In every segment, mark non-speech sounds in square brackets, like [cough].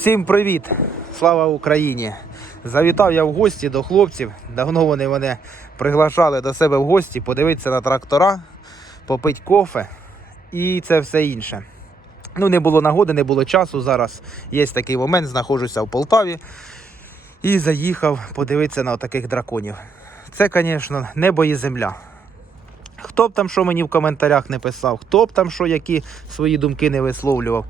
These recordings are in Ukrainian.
Всім привіт! Слава Україні! Завітав я в гості до хлопців. Давно вони мене приглашали до себе в гості, подивитися на трактора, попити кофе і це все інше. Ну, не було нагоди, не було часу. Зараз є такий момент, знаходжуся в Полтаві і заїхав подивитися на таких драконів. Це, звісно, небо і земля. Хто б там що мені в коментарях не писав, хто б там що які свої думки не висловлював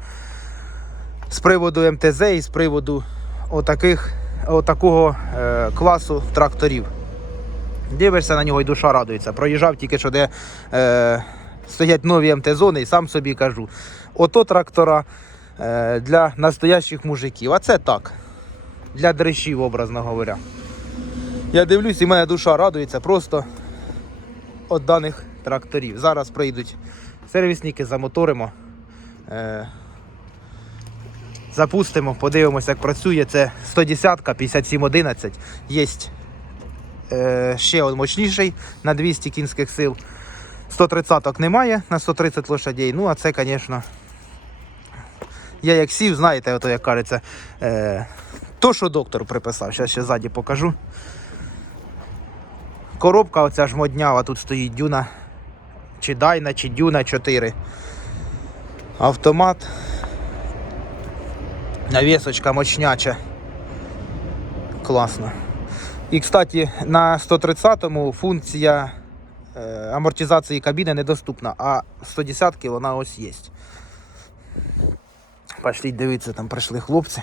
з приводу МТЗ і з приводу отаких, отакого е, класу тракторів. Дивишся на нього і душа радується. Проїжджав тільки що, де е, стоять нові МТ-зони, і сам собі кажу: ото трактора е, для настоящих мужиків. А це так, для дрищів, образно говоря. Я дивлюсь, і мене душа радується просто від даних тракторів. Зараз прийдуть сервісники, замоторимо. Е, Запустимо, подивимося, як працює. Це 110 5711. Є е, ще он мощніший на 200 кінських сил. 130 немає на 130 лошадей. Ну, а це, звісно, я як сів, знаєте, ото як кажеться, е, то, що доктор приписав. Зараз ще ззаді покажу. Коробка оця ж моднява, тут стоїть дюна, чи дайна, чи дюна 4. Автомат. Навісочка мощняча. Класно. І, кстати, на 130-му функція е, амортизації кабіни недоступна, а 110-ки вона ось є. Пошліть дивитися, там прийшли хлопці.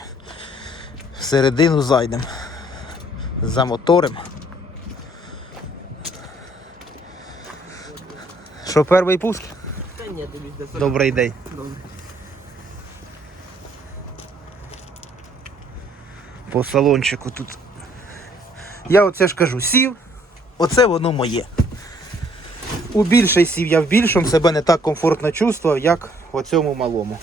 Всередину зайдемо. За мотором. Що, перший пуск? Добрий день. По салончику тут. Я оце ж кажу, сів, оце воно моє. У більший сів я в більшому себе не так комфортно чувствував, як в цьому малому.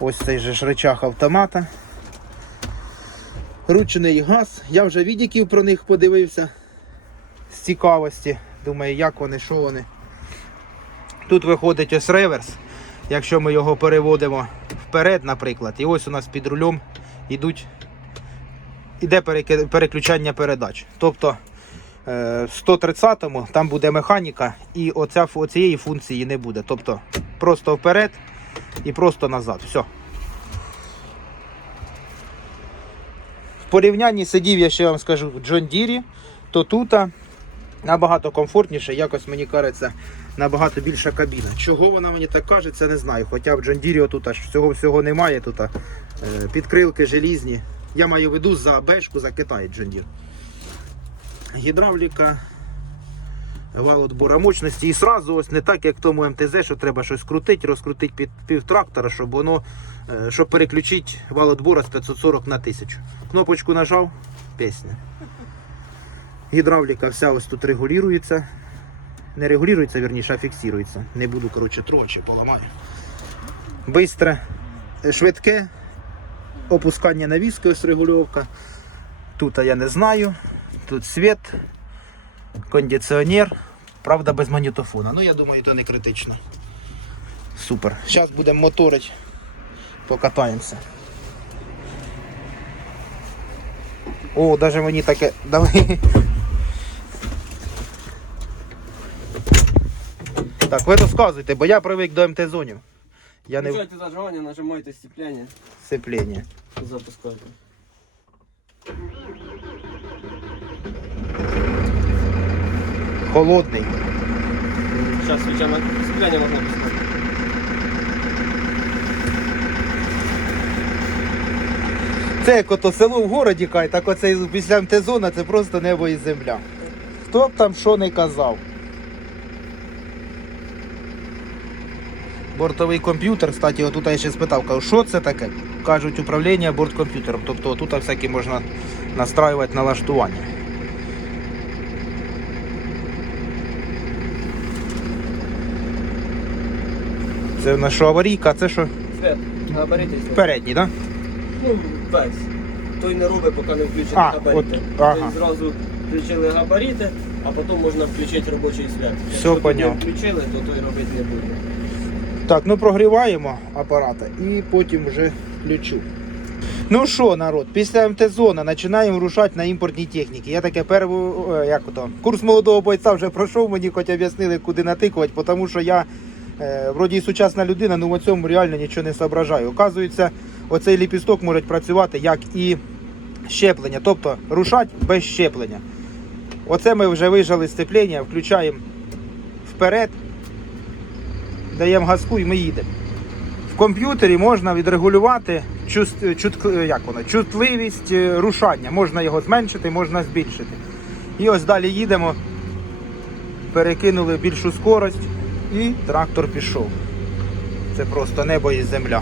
Ось цей же ж речах автомата. Ручний газ. Я вже відіків про них подивився з цікавості. Думаю, як вони, що вони. Тут виходить ось реверс. Якщо ми його переводимо вперед, наприклад, і ось у нас під рулем йдуть, іде переключання передач. Тобто е, в 130-му там буде механіка, і оця, оцієї функції не буде. Тобто просто вперед і просто назад. Все. В порівнянні сидів, я ще вам скажу, в Джон Дірі, то тут набагато комфортніше, якось мені кажеться, набагато більша кабіна. Чого вона мені так кажеться, не знаю. Хоча в Джон Дірі тут аж цього всього немає. Тут е, підкрилки желізні. Я маю виду за бешку, за Китай Джон Дір. Гідравліка, вал отбора мощності. І сразу ось не так, як в тому МТЗ, що треба щось крутити, розкрутити під пів трактора, щоб воно, е, щоб переключити вал отбора з 540 на 1000. Кнопочку нажав, пісня. Гідравліка вся ось тут регулюється. Не регулюється, вірніше, а фіксується. Не буду, коротше, трохи поламаю. Бистре, швидке. Опускання навіски, ось регульовка. Тут я не знаю. Тут світ, кондиціонер. Правда, без магнітофона. Ну, я думаю, то не критично. Супер. Зараз будемо моторити. Покатаємося. О, навіть мені таке дали. Так, ви розказуйте, бо я привик до МТ-зонів. Я не Включайте зажигання, нажимайте сцепляння, сцепленні. запускайте. Холодний. Зараз включаємо сцепляння можна пускати. Це як ото село в городі кай, так оце після МТ-зона це просто небо і земля. Хто б там що не казав. Бортовий комп'ютер, кстати, отут я ще спитав, кажу, що це таке? Кажуть, управління борткомп'ютером. Тобто тут всякі можна настраювати налаштування. Це на що аварійка, а це що? Свет, габарити. Передній, так? Ну, весь. Той не робить, поки не включити А, габарити. от, ага. Тобто Зразу включили габарити, а потім можна включити робочий свят. Все Якщо поняв. не включили, то той робити не буде. Так, ну прогріваємо апарата і потім вже включу. Ну що, народ, після МТ-зони починаємо рушати на імпортній техніці. Я таке перву, е, як ото, курс молодого бойця вже пройшов, мені хоч об'яснили, куди натикувати, тому що я е, вроді і сучасна людина, але в цьому реально нічого не соображаю. Оказується, оцей ліпісток може працювати як і щеплення, тобто рушати без щеплення. Оце ми вже вижали сцеплення, включаємо вперед, даємо газку і ми їдемо. В комп'ютері можна відрегулювати чуст, чут, як воно, чутливість е, рушання. Можна його зменшити, можна збільшити. І ось далі їдемо, перекинули більшу скорость і трактор пішов. Це просто небо і земля.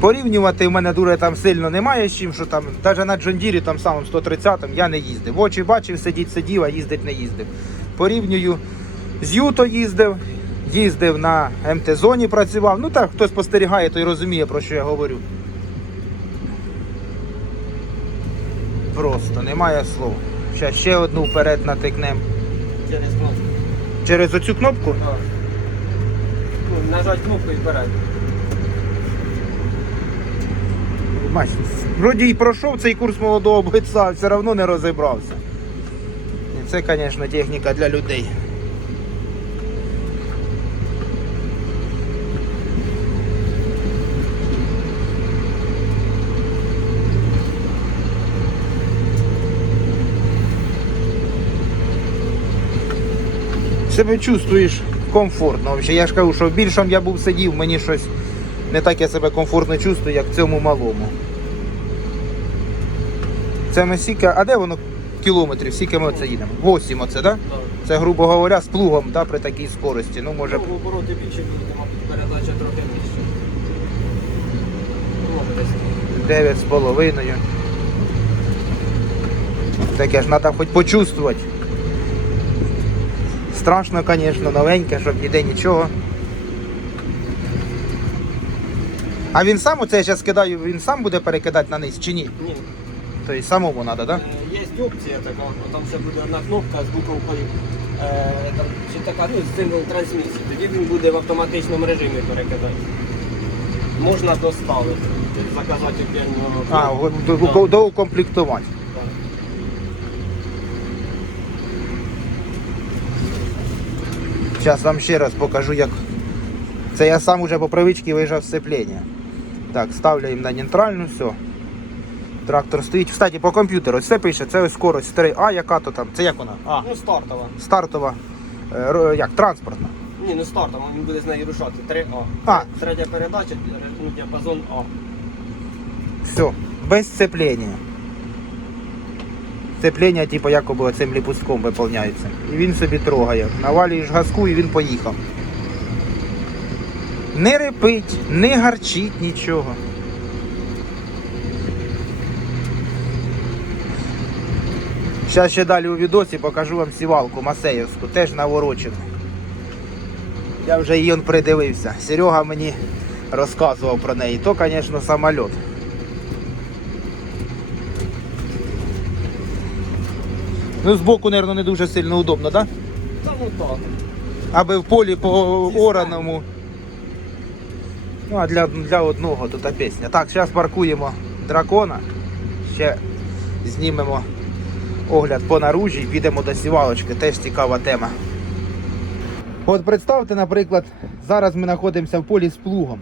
Порівнювати в мене дуже там сильно немає з чим, що там, навіть на Джондірі там самим 130-м я не їздив. В очі бачив, сидіть сидів, а їздить не їздив. Порівнюю з Юто їздив, їздив на МТ-зоні працював. Ну так, хто спостерігає, той розуміє, про що я говорю. Просто немає слов. Зараз ще одну вперед натикнемо. Через кнопку. Через оцю кнопку. Так. Ну, нажать кнопку і вперед. Вроді і пройшов цей курс молодого бойця, все одно не розібрався. І це, звісно, техніка для людей. Себе чувствуєш комфортно. Я ж кажу, що в більшому я був сидів, мені щось не так я себе комфортно чувствую, як в цьому малому. Це ми сіка. А де воно кілометрів? Скільки ми оце їдемо? 8 оце, так? Да? Це, грубо говоря, з плугом да, при такій скорості. Ну, може. Ну, обороти більше мабуть, передача трохи нижче. Ну, 9 з половиною. Таке ж треба хоч почувствувати. Страшно, звісно, новеньке, щоб ніде нічого. А він сам, оце я зараз кидаю, він сам буде перекидати на низ чи ні? Ні. Тобто самому треба, так? Е, Є опція така, там ще буде одна кнопка з буковкою, е, чи така, ну, символ трансмісії. Тоді він буде в автоматичному режимі перекидати. Можна доставити, заказати окремого. А, в- до- до- доукомплектувати. Так. Зараз вам ще раз покажу, як. Це я сам уже по привичці виїжджав сцеплення. Так, ставлю їм на нейтральну, все. Трактор стоїть. Кстати, по комп'ютеру все пише, це ось скорость 3А, яка то там. Це як вона? А, Ну, стартова. стартова. е, ро- як, транспортна. Ні, не стартова, він буде з нею рушати. 3А. А. Третя передача, ну, діапазон А. Все, без сцеплення. Сцеплення, типу, якоби цим ліпустком виповняється. І він собі трогає. Навалюєш газку і він поїхав. Не репить, не гарчить нічого. Зараз ще далі у відосі покажу вам сівалку Масеївську, теж наворочену. Я вже її придивився. Серега мені розказував про неї. То, звісно, самоліт. Ну, збоку, мабуть, не дуже сильно удобно, так? Да? Та ну так. Аби в полі по ораному. Ну, а для, для одного тут пісня. Так, зараз паркуємо дракона. Ще знімемо огляд по наружі і підемо до сівалочки. Теж цікава тема. От представте, наприклад, зараз ми знаходимося в полі з плугом.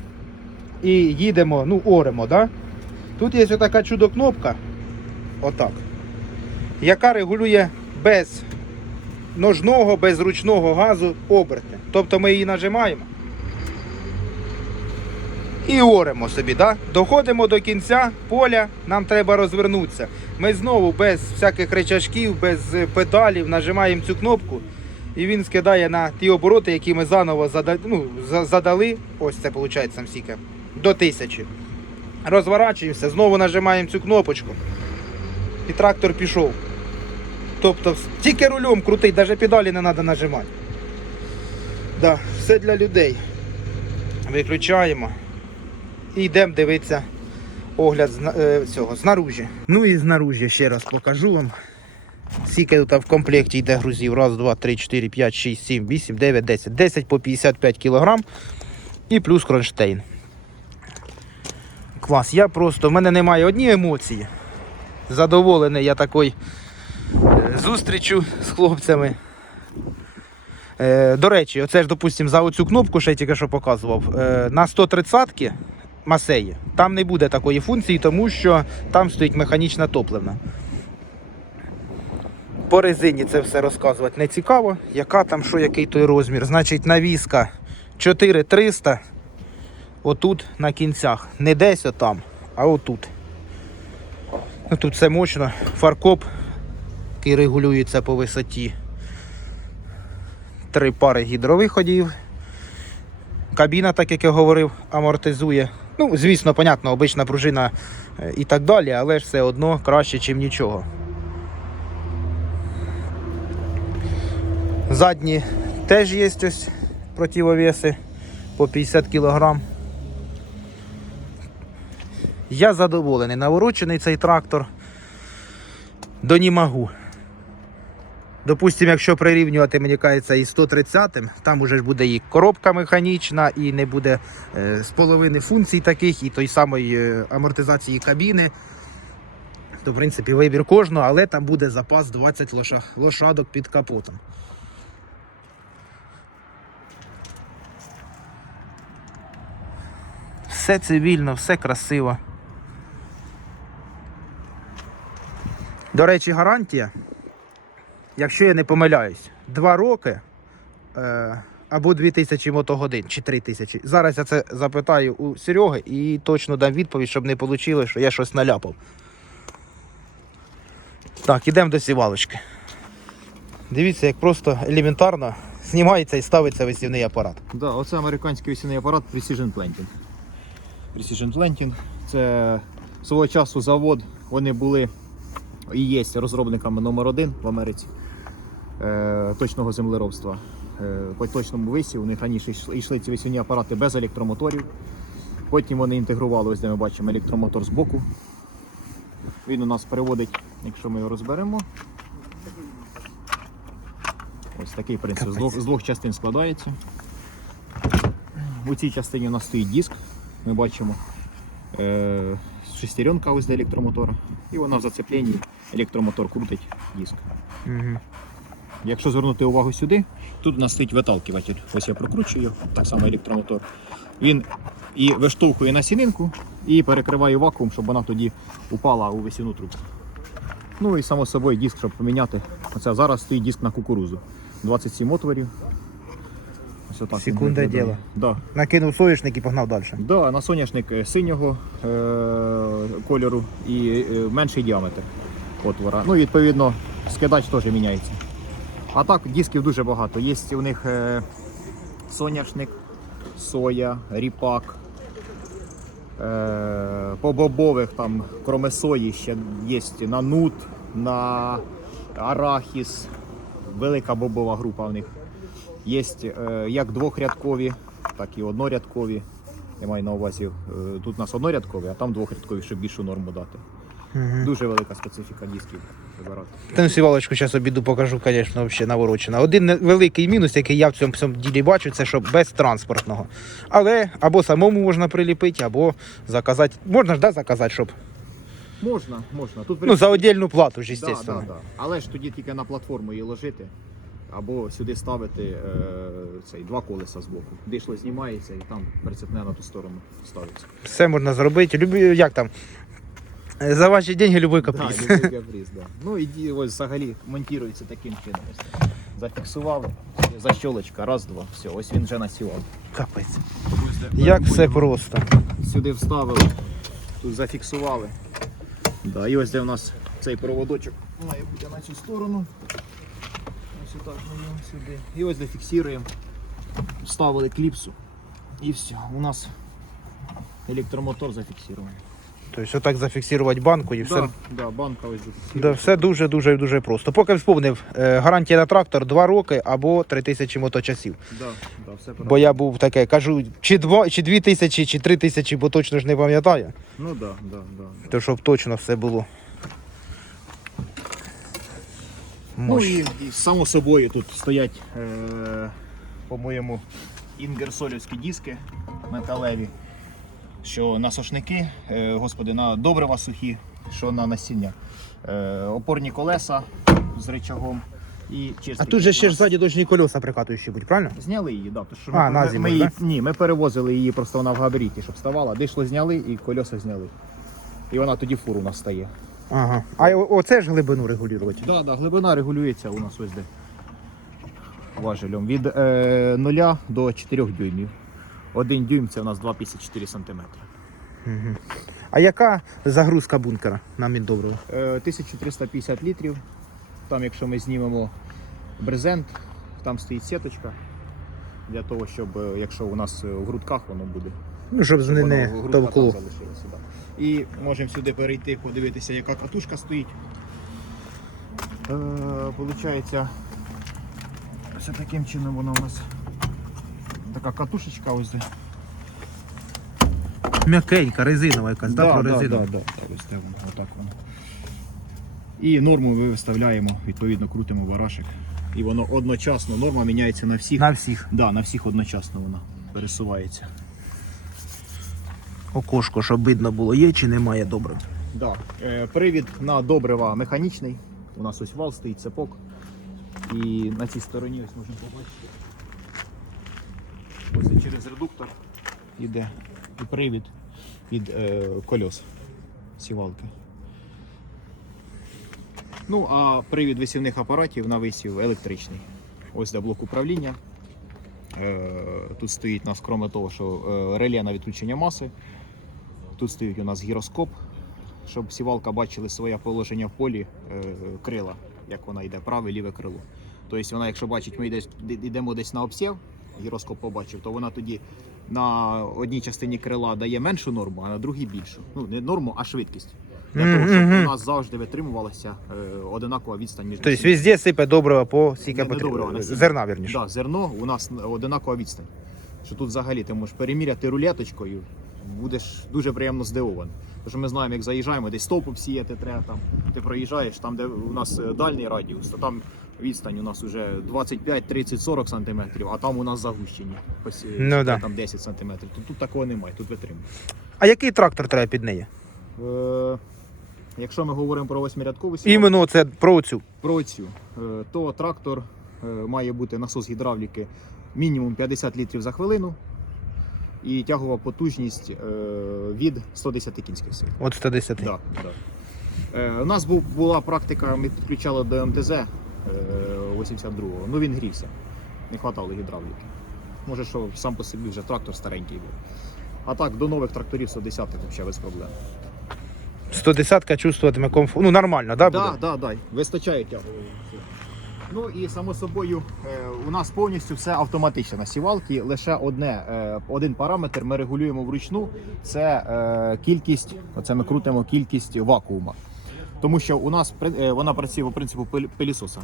І їдемо, ну, оремо, да? Тут є така чудо-кнопка. Отак. Яка регулює без ножного, без ручного газу оберти. Тобто ми її нажимаємо і оремо собі. Да? Доходимо до кінця поля, нам треба розвернутися. Ми знову без всяких речашків, без е, педалів нажимаємо цю кнопку, і він скидає на ті обороти, які ми заново зада- ну, задали. Ось це виходить сам стільки, до тисячі. Розворачуємося, знову нажимаємо цю кнопочку. І трактор пішов. Тобто тільки рулем крутий, навіть педалі не треба нажимати. Да, все для людей. Виключаємо. І йдемо дивитися огляд зна- е, цього знаружі. Ну і знаружі ще раз покажу вам. Скільки тут в комплекті йде грузів? Раз, два, три, чотири, п'ять, шість, сім, вісім, дев'ять, десять. Десять по 55 кілограм і плюс кронштейн. Клас. Я просто, в мене немає одні емоції. Задоволений я такою зустрічю з хлопцями. Е, до речі, оце ж, допустимо, за оцю кнопку, що я тільки що показував, е, на 130-ки масеї там не буде такої функції, тому що там стоїть механічна топливна. По резині це все розказувати не цікаво. Яка там, що, який той розмір. Значить, навіска 4300. Отут на кінцях. Не десь отам, а отут. Ну, тут все мощно. Фаркоп, який регулюється по висоті. Три пари гідровиходів. Кабіна, так як я говорив, амортизує. Ну, звісно, понятно, обична пружина е, і так далі, але ж все одно краще, ніж нічого. Задні теж є ось противовеси по 50 кг. Я задоволений. Наворочений цей трактор до німагу. Допустимо, якщо прирівнювати, мені кажеться, із 130-м, там уже ж буде і коробка механічна, і не буде е, з половини функцій таких, і той самої е, амортизації кабіни. То, в принципі, вибір кожного, але там буде запас 20 лошадок під капотом. Все цивільно, все красиво. До речі, гарантія, якщо я не помиляюсь, 2 роки е, або 2000 мотогодин чи 3000. Зараз я це запитаю у Сереги і точно дам відповідь, щоб не вийшло, що я щось наляпав. Так, ідемо до сівалочки. Дивіться, як просто елементарно знімається і ставиться висівний апарат. Да, оце американський весільний апарат Precision Planting. Precision Planting це свого часу завод. Вони були і є розробниками номер один в Америці точного землеробства. Е, по точному висі у них раніше йшли, ці весільні апарати без електромоторів. Потім вони інтегрували, ось де ми бачимо електромотор з боку. Він у нас переводить, якщо ми його розберемо. Ось такий принцип. З двох, з двох частин складається. У цій частині у нас стоїть диск. Ми бачимо е, шестеренка ось до електромотора. І вона в зацепленні електромотор крутить диск. Угу. Якщо звернути увагу сюди, тут у нас стоїть виталкиватель. Ось я прокручую, його, так само електромотор. Він і виштовхує насінинку і перекриває вакуум, щоб вона тоді упала у весільну трубку. Ну і само собою диск, щоб поміняти. Оце зараз стоїть диск на кукурузу. 27 отворів. Ось отак Секунда діла. Да. Накинув соняшник і погнав далі. Да, на соняшник е, синього е- кольору і е, менший діаметр отвора. Ну і відповідно скидач теж міняється. А так, дисків дуже багато. Є у них е- соняшник, соя, ріпак. Е- по бобових там, кроме сої, ще є на нут, на арахіс. Велика бобова група в них. Є е, як двохрядкові, так і однорядкові. Я маю на увазі, тут у нас однорядкові, а там двохрядкові, щоб більшу норму дати. Дуже велика специфіка дисків вибирати. Ту сівалочку зараз обіду покажу, звісно, взагалі наворочена. Один великий мінус, який я в цьому всьому ділі бачу, це що без транспортного. Але або самому можна приліпити, або заказати. Можна ж да, заказати, щоб. Можна, можна. Тут Ну, за віддільну плату ж, да, да, да. Але ж тоді тільки на платформу її ложити, або сюди ставити е, цей, два колеса з боку. Дишло знімається і там прицепне на ту сторону ставиться. Все можна зробити. Любі, як там? Е, За ваші деньги любий каприз. Да, любий [laughs] каприз, да. Ну і ось взагалі монтується таким чином. Ось. Зафіксували, защолочка, раз, два, все, ось він вже насівав. Капець. Як все просто. Сюди вставили, тут зафіксували. Да, і ось де у нас цей проводочок має бути на цю сторону. Ось отак ми сюди. І ось зафіксуємо. Вставили кліпсу. І все. У нас електромотор зафіксований. Тобто, отак зафіксувати банку і все. Да, да, банка ось. Да, все дуже дуже дуже просто. Поки вспомнив, е, гарантія на трактор 2 роки або 3000 моточасів. Да, да, все правильно. Бо я був таке, кажу, чи 2, чи 2 тисячі, чи 3 тисячі, бо точно ж не пам'ятаю. Ну да, да, да. То щоб точно все було. Ну і, і само собою тут стоять, е, по-моєму, інгерсолівські диски металеві, що на сошники, е, господи, на добрива сухі, що на насіння. Е, опорні колеса з ричагом і. А тут же ще ж ззаді дожні колеса прикатуючі будуть, правильно? Зняли її, да, то що А, ми, на зиму, ми її, да? ні, ми перевозили її просто вона в габаріті, щоб ставала. Дишло зняли і колеса зняли. І вона тоді фуру у нас стає. Ага. А оце ж глибину регулювати. Да, да, глибина регулюється у нас ось де важелем. Від е, 0 до 4 дюймів. Один дюйм це у нас 2,54 см. Угу. А яка загрузка бункера на міндобриво? Е, 1350 літрів. Там, якщо ми знімемо брезент, там стоїть сіточка. Для того, щоб е, якщо у нас е, в грудках воно буде, Ну, щоб щоб не, воно товкло. І можемо сюди перейти, подивитися, яка катушка стоїть. Е, Получається, ось таким чином вона у нас така катушечка ось де. М'якенька, резинова якась, да, про резину. да, да, ось так, отак воно. І норму ми виставляємо, відповідно, крутимо варашик. І воно одночасно, норма міняється на всіх. На всіх. Да, на всіх одночасно вона пересувається. Окошко, щоб видно було, є чи немає добре. Да. Е, привід на добрива механічний. У нас ось вал стоїть цепок. І на цій стороні ось можемо побачити. Ось через редуктор йде і привід від е, кольос сівалки. Ну, а привід висівних апаратів на висів електричний. Ось де блок управління. Е, тут стоїть у нас, крім того, що е, реле на відключення маси. Тут стоїть у нас гіроскоп, щоб сівалка бачили своє положення в полі е, крила, як вона йде, праве ліве крило. Тобто вона, якщо бачить, ми йдемо десь на обсів, гіроскоп побачив, то вона тоді на одній частині крила дає меншу норму, а на другій більшу. Ну, не норму, а швидкість. Для того, щоб у нас завжди витримувалася е, одинакова відстань між Тобто везде сипе добрива по скільки Не- не потрібно. добрива, насіння. Зерна, вірніше. Да, зерно у нас одинакова відстань. Що тут взагалі ти можеш переміряти рулеточкою, будеш дуже приємно здивований. Тому що ми знаємо, як заїжджаємо, десь стовпу сіяти треба там. Ти проїжджаєш, там, де у нас е, дальній радіус, то там відстань у нас вже 25, 30, 40 сантиметрів, а там у нас загущені. Ось, е, Ну да. там 10 сантиметрів. Тут, тут такого немає, тут витримує. А який трактор треба під неї? Е, якщо ми говоримо про восьмирядкову сівалку, Іменно це про цю. про цю, е, то трактор е, має бути насос гідравліки мінімум 50 літрів за хвилину і тягова потужність е, від 110 кінських сил. От 110. Да, да. Е, У нас був, була практика, ми підключали до МТЗ 82-го, ну він грівся, не вистачало гідравліки. Може, що сам по собі вже трактор старенький був. А так, до нових тракторів 110-х взагалі без проблем. 110-ка чувствуватиме комфорт. Ну нормально, буде? Так, да, да, вистачає тягової. Ну і само собою, е, у нас повністю все автоматично на сівалці. Лише одне, е, один параметр ми регулюємо вручну. Це е, кількість. Оце ми крутимо кількість вакуума. Тому що у нас е, вона працює по принципу пил- пилісоса.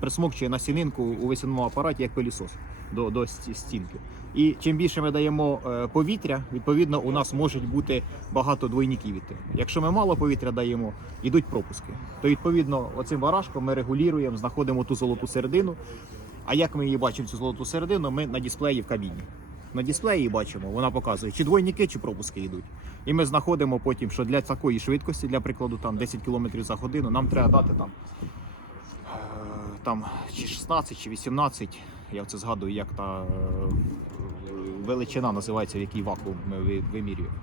Присмокчує насінинку у висівному апараті як пилісос до, до стінки. І чим більше ми даємо е, повітря, відповідно, у нас можуть бути багато двойників іти. Якщо ми мало повітря даємо, йдуть пропуски. То відповідно, оцим барашком ми регулюємо, знаходимо ту золоту середину. А як ми її бачимо, цю золоту середину, ми на дисплеї в кабіні. На дисплеї бачимо, вона показує, чи двойники, чи пропуски йдуть. І ми знаходимо потім, що для такої швидкості, для прикладу, там 10 км за годину, нам треба дати там, е, там чи 16, чи 18. Я це згадую, як та е, величина називається, в який вакуум ми вимірюємо.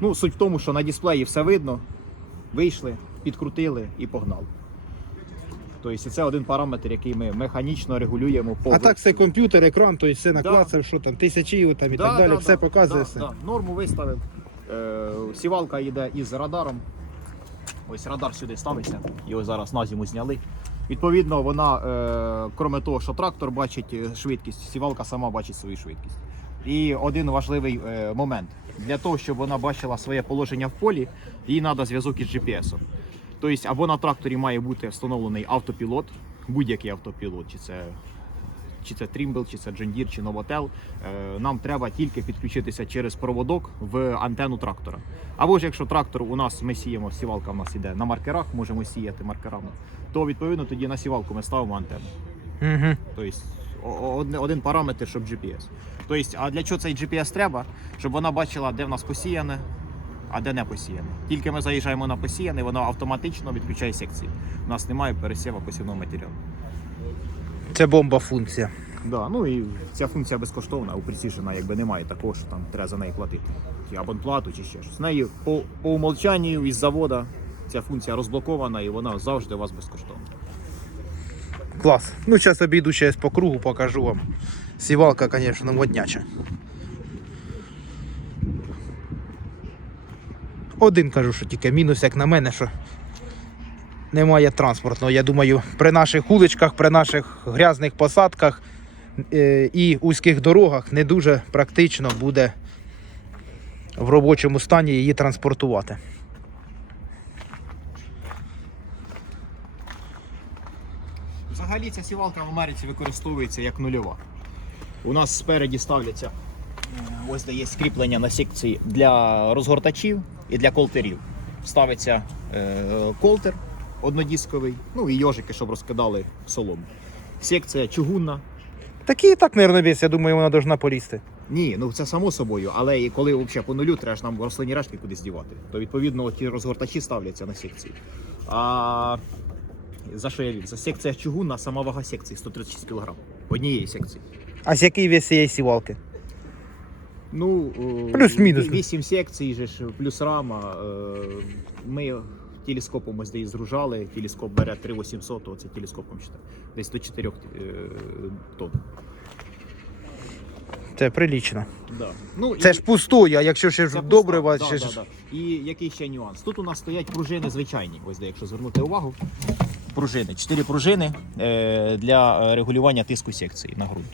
Ну, суть в тому, що на дисплеї все видно, вийшли, підкрутили і погнали. Тобто це один параметр, який ми механічно регулюємо по А так це комп'ютер, екран, то все Да. наклацав, що там, тисячі там і Да, так далі, да, все да, показує да, все. Да. Норму виставив. Е, сівалка йде із радаром. Ось радар сюди ставиться, його зараз на зиму зняли. Відповідно, вона, е, крім того, що трактор бачить е, швидкість, сівалка сама бачить свою швидкість. І один важливий е, момент. Для того, щоб вона бачила своє положення в полі, їй треба зв'язок із GPS. Тобто, або на тракторі має бути встановлений автопілот, будь-який автопілот, чи це чи це Trimble, чи це John Deere, чи Novotel, е, нам треба тільки підключитися через проводок в антенну трактора. Або ж якщо трактор у нас ми сіємо, сівалка у нас іде на маркерах, можемо сіяти маркерами, то відповідно тоді на сівалку ми ставимо антенну. Угу. Тобто один параметр, щоб GPS. Тобто, а для чого цей GPS треба? Щоб вона бачила, де в нас посіяне, а де не посіяне. Тільки ми заїжджаємо на посіяне, воно автоматично відключає секції. У нас немає пересіву посівного матеріалу. Це бомба функція. Да, ну і ця функція безкоштовна, у Precision якби немає такого, що там треба за неї платити. Чи абонплату, чи ще щось. З нею по, по умолчанню із завода ця функція розблокована і вона завжди у вас безкоштовна. Клас. Ну, зараз обійду ще по кругу, покажу вам. Сівалка, звісно, модняча. Один кажу, що тільки мінус, як на мене, що немає транспортного. Я думаю, при наших вуличках, при наших грязних посадках е, і вузьких дорогах не дуже практично буде в робочому стані її транспортувати. Взагалі ця сівалка в Америці використовується як нульова. У нас спереді ставляться ось де є скріплення на секції для розгортачів і для колтерів. Ставиться е, колтер однодісковий, ну і йожики, щоб розкидали солому. Секція чугунна. Такі і так, мабуть, я думаю, вона повинна полізти. Ні, ну це само собою, але і коли взагалі по нулю треба ж нам рослинні рештки кудись дівати, то відповідно ті розгортачі ставляться на секції. А за що я вів? За секція чугунна, сама вага секції 136 кг. Однієї секції. А з який вес цієї сівалки? Ну, е, Плюс-мінус. 8 секцій, же ж, плюс рама. е, Ми телескопом ось десь згружали. Телескоп бере 3800, оце телескопом ще десь до 4 тонн. Це прилічно. Да. Ну, Це і- ж пустою, а якщо ще ж добре вас да, ще да, ж. да. І який ще нюанс? Тут у нас стоять пружини звичайні. Ось де, якщо звернути увагу. Пружини. Чотири пружини е, для е, регулювання тиску секції на ґрунт.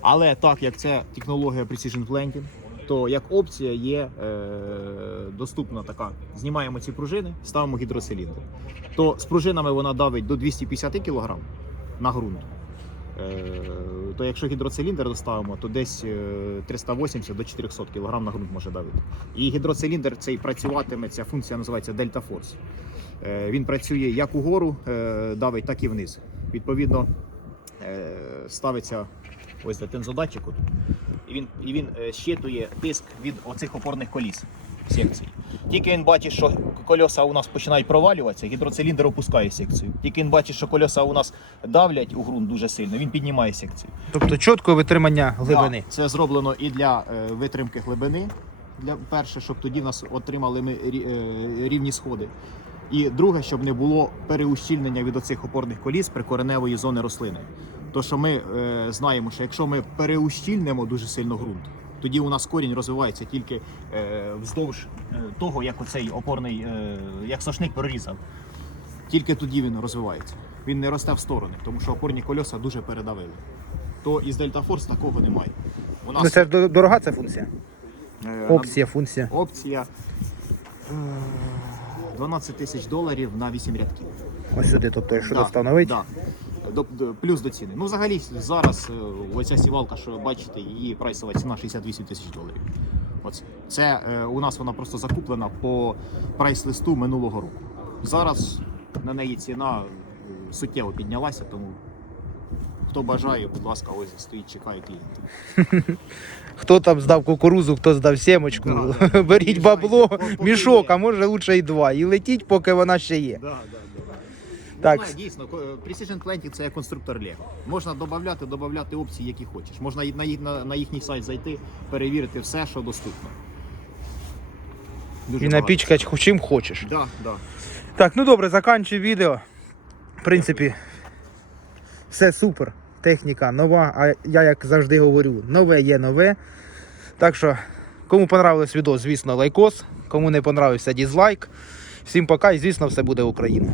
Але так як це технологія Precision Planting, то як опція є е, доступна така. Знімаємо ці пружини, ставимо гідроциліндр. То з пружинами вона давить до 250 кг на ґрунт. Е, то якщо гідроциліндр доставимо, то десь е, 380 до 400 кг на ґрунт може давити. І гідроциліндр цей працюватиме, ця функція називається Delta Force. Е, Він працює як угору е, давить, так і вниз. Відповідно, е, ставиться ось де тензодатчик тут, і він, і він е, щитує тиск від оцих опорних коліс секції. Тільки він бачить, що кольоса у нас починають провалюватися, гідроциліндр опускає секцію. Тільки він бачить, що кольоса у нас давлять у ґрунт дуже сильно, він піднімає секцію. Тобто чітко витримання глибини. Да, це зроблено і для е, витримки глибини. Для перше, щоб тоді в нас отримали ми рі- е, рівні сходи. І друге, щоб не було переущільнення від оцих опорних коліс прикореневої зони рослини. То що ми е, знаємо, що якщо ми переущільнимо дуже сильно ґрунт, тоді у нас корінь розвивається тільки е, вздовж е, того, як оцей опорний, е, як сошник прорізав. Тільки тоді він розвивається. Він не росте в сторони, тому що опорні кольоса дуже передавили. То із Delta Force такого немає. У Ну це ж до- дорога ця функція. е, Опція, функція. опція е, 12 тисяч доларів на 8 рядків. Ось сюди, тобто, якщо Да, достановить. да. До, до- плюс до ціни. Ну, взагалі, зараз е, оця сівалка, що ви бачите, її прайсова ціна 68 тисяч доларів. Оце. Це е, у нас вона просто закуплена по прайс-листу минулого року. Зараз на неї ціна е, суттєво піднялася, тому хто бажає, будь ласка, ось стоїть, чекає клієнтів. [laughs] Хто там здав кукурузу, хто здав сімочку. Да, [laughs] Беріть Приїжджайте, бабло, мішок, а може лучше і два. І летіть, поки вона ще є. Да, да, да. Так. Вона, дійсно, ко- Precision Planting це як конструктор Lego. Можна додати, додати опції, які хочеш. Можна на, на, на їхній сайт зайти, перевірити все, що доступно. Дуже І багато. напічкать чим хочеш. Да, да. Так, ну добре, заканчую відео. В принципі, все супер. Техніка нова, а я як завжди говорю, нове є нове. Так що, кому понравилось відео, звісно, лайкос. Кому не понравився, дізлайк. Всім пока і звісно, все буде Україна.